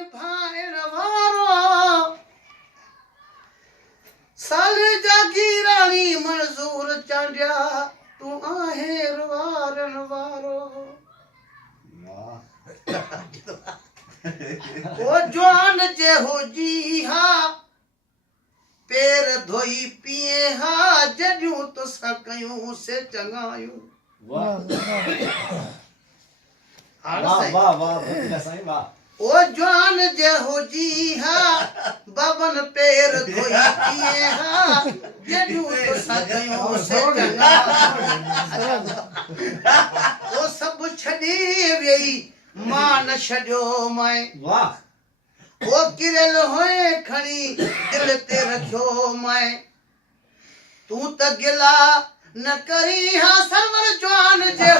भाइण वारो साल जागी रानी मंजूर चांडिया तू आहे वारन वारो ओ जवान जे हो जी हा पैर धोई पिए हा जॾियूं तुसां कयूं से चङायूं ओ जवान जे हो जी हा बाबन पैर धोई पिए हा जॾियूं तुसां कयूं से चङायूं ओ सभु छॾी वेई मां न छॾियो मैं ओ किरल होए खणी दिल ते रखियो मैं तू त गिला न करी हा सरवर जवान जे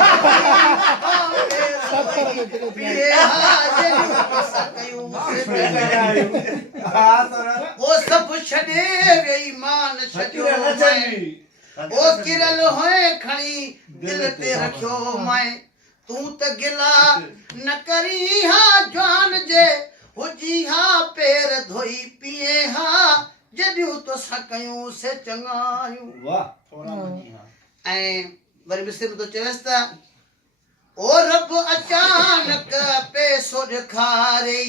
ओ सभु छॾे वेई मां न छॾियो ओ किरल होए खणी दिल ते रखियो मैं तू त गिला न करी हा जवान जे हुजी हा पैर धोई पिए हा जॾियूं तोसां कयूं से चङायूं ऐं वरी मिस्र तो चवेसि था ओ रब अचानक पैसो ॾेखारे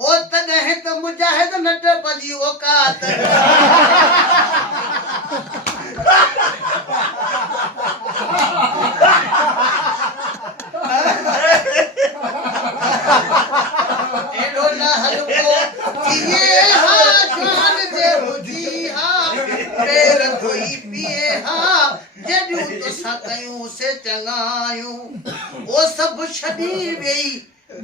ओ तॾहिं त मुजाहिद न टपजी औकात एॾो न हलको थिए हा जवान जे हुजी हा पैर धोई पिए हा जॾियूं तोसां कयूं से चङायूं ओ सभु छॾी वेई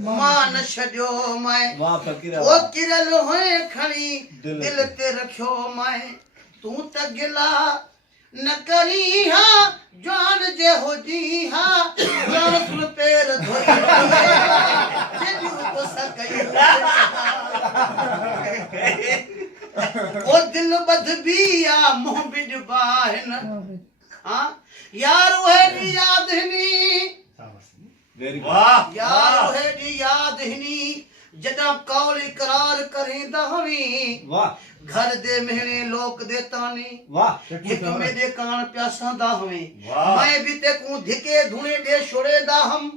मां न छॾियो मैं ओ किरल होए खणी दिल ते रखियो मैं तू त गिला न करी हा जवान जे हुजी हा पैर धोई जॾियूं तोसां कयूं ओ दिल बद भी आ मोह बिज बाहिन हां यार ओहे दी याद हनी वाह यार ओहे दी याद हनी जदा कौल इकरार करेंदा हवी वाह घर दे मेहणे लोक दे तानी वाह हिक में दे कान प्यासांदा हवे मैं भी ते को धिके धुणे दे छोड़ेदा हम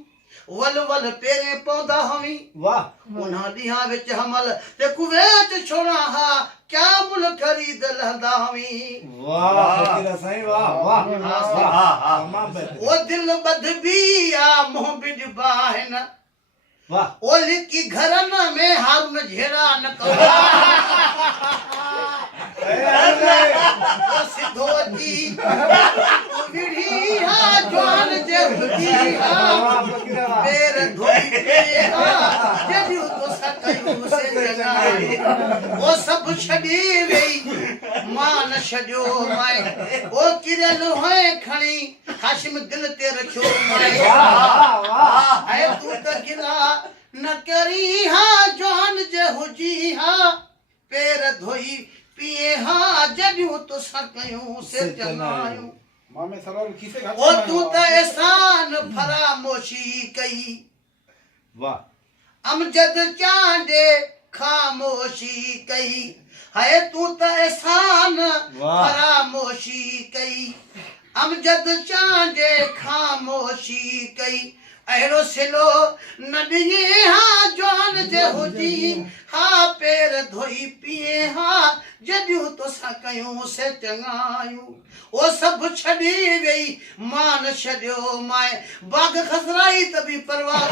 वल वल पेरे पौधा हमी वाह उन्हां ॾींहां विच हमल ते कुवेत छोड़ा हा क्या मुल खरीद लहंदा हमी वाह फकीर साईं वाह वाह ओ दिल बद भी आ मोह बिज बाहिन वाह ओ लिकी घरन में हारून झेड़ा न करा सिद्धो जी विड़ी हा जवान जे हुजी हा पैर धोई हा जॾियूं तोसां कयूं से चङायूं ओ सभु छॾी वेई मां न छॾियो मैं ओ किरल होए खणी हाशिम दिल ते रखियो मैं ऐं तू त गिला न करी हा जवान जे हुजी हा पैर धोई पिए हा जॾियूं तोसां कयूं से चङायूं ओ तू त एहसान फरामोशी कई वाह अमजद चांडे खामोशी कई है तू त एहसान फरामोशी कई अमजद चांडे खामोशी कई अहिड़ो सिलो न ॾिए हा जवान जे हुजी हा पैर धोई पिए हा जॾियूं तोसां कयूं से चङायूं ओ सभु छॾी वेई मां न छॾियो मैं बाग खसराई त बि परवाह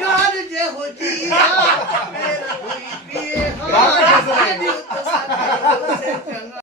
जवान जे हुजी हा पैर धोई पिए हा जॾियूं तोसां कयूं से